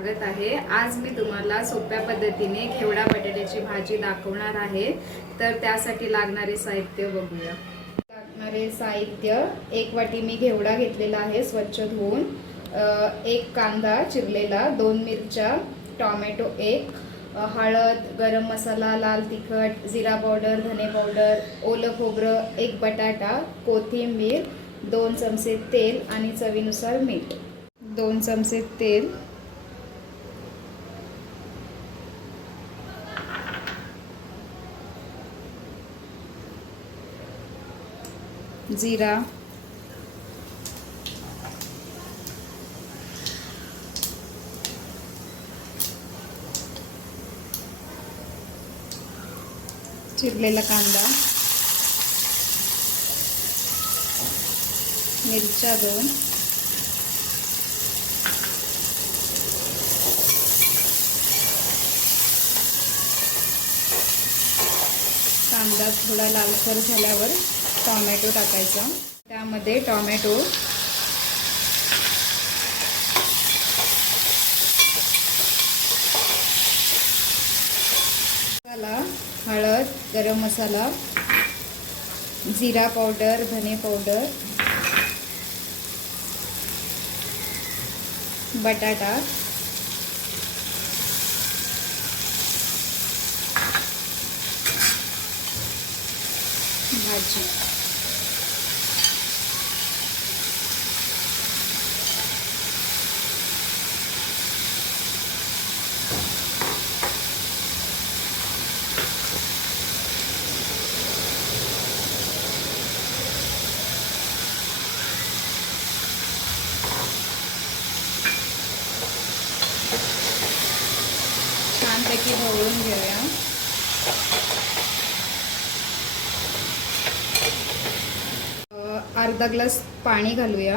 स्वागत आहे। आज मी तुम्हाला सोप्या पद्धतीने घेवडा बटाट्याची भाजी दाखवणार आहे। तर त्यासाठी लागणारे साहित्य बघूया। लागणारे साहित्य, 1 वाटी मी घेवडा घेतलेला आहे स्वच्छ धुवून, 1 कांदा चिरलेला, 2 मिरच्या, टोमॅटो 1, हळद, गरम मसाला, लाल तिखट, जिरा पावडर, धने पावडर, ओलं खोबरं, 1 बटाटा, कोथिंबीर, 2 चमचे तेल आणि चवीनुसार मीठ। 2 चमचे तेल, जीरा, चिरलेला कांदा, मिरच्या 2, कांदा थोडा लालसर झाल्यावर टोमॅटो टाकायचा। त्यामध्ये टोमॅटो, मसाला, हळद, गरम मसाला, जिरा पावडर, धने पावडर, बटाटा, भाजी। छानपैकी ढवळून घेऊया। अर्धा ग्लास पाणी घालूया।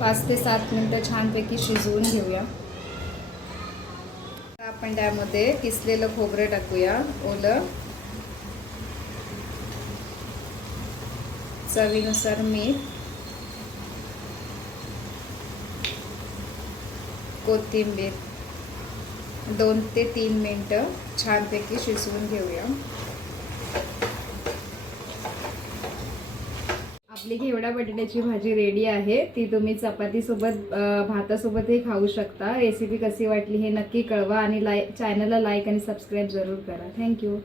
पाच ते 7 मिनिटं छानपैकी शिजवून घेऊया। आपण त्यामध्ये किसलेलं खोबरं टाकूया, ओलं, चवीनुसार मीठ, कोथिंबीर, 2 ते 3 मिनिटं छानपैकी शिजवून घेऊया। आपली घेवडा बटाट्याची भाजी रेडी आहे। ती तुम्ही चपातीसोबत, भातासोबतही खाऊ शकता। रेसिपी कशी वाटली हे नक्की कळवा आणि चॅनलला लाईक आणि सबस्क्राईब जरूर करा। थँक्यू।